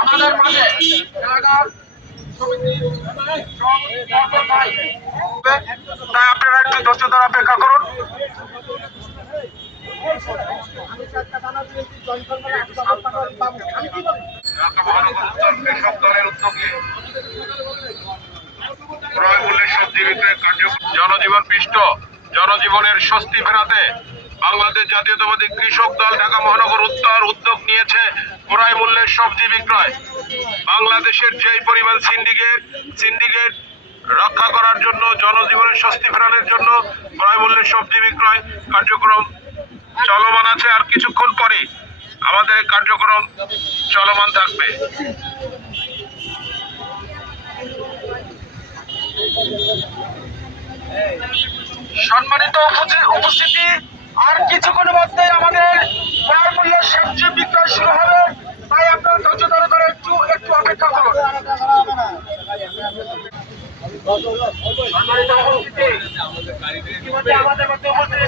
আমাদের মাঝে এলাকার তাই আপনারা একটু ধৈর্য ধরে অপেক্ষা করুন। কৃষক দলের উদ্যোগে ক্রয় মূল্যের সবজি বিক্রয় কার্যক্রম জনজীবন পৃষ্ঠ জনজীবনের স্বস্তি ফেরাতে বাংলাদেশ জাতীয়তাবাদী কৃষক দল ঢাকা মহানগর উত্তর উদ্যোগ নিয়েছে ক্রয় মূল্যের সবজি বিক্রয়। বাংলাদেশের যেই পরিমাণ সিন্ডিকেট রক্ষা করার জন্য, জনজীবনের স্বস্তি ফেরানোর জন্য ক্রয় মূল্যের সবজি বিক্রয় কার্যক্রম চলমান আছে। আর কিছুক্ষণ পরে আমাদের কার্যক্রম চলমান থাকবে। সম্মানিত উপস্থিতি, আর কিছুক্ষণ মধ্যে আমাদের ক্রয় মূল্যের সবজি বিক্রয় শুরু হবে, তাই আপনারা ধৈর্য ধরে একটু অপেক্ষা করুন। সম্মানিত উপস্থিতি, ইতিমধ্যে আমাদের মধ্যে উপস্থিত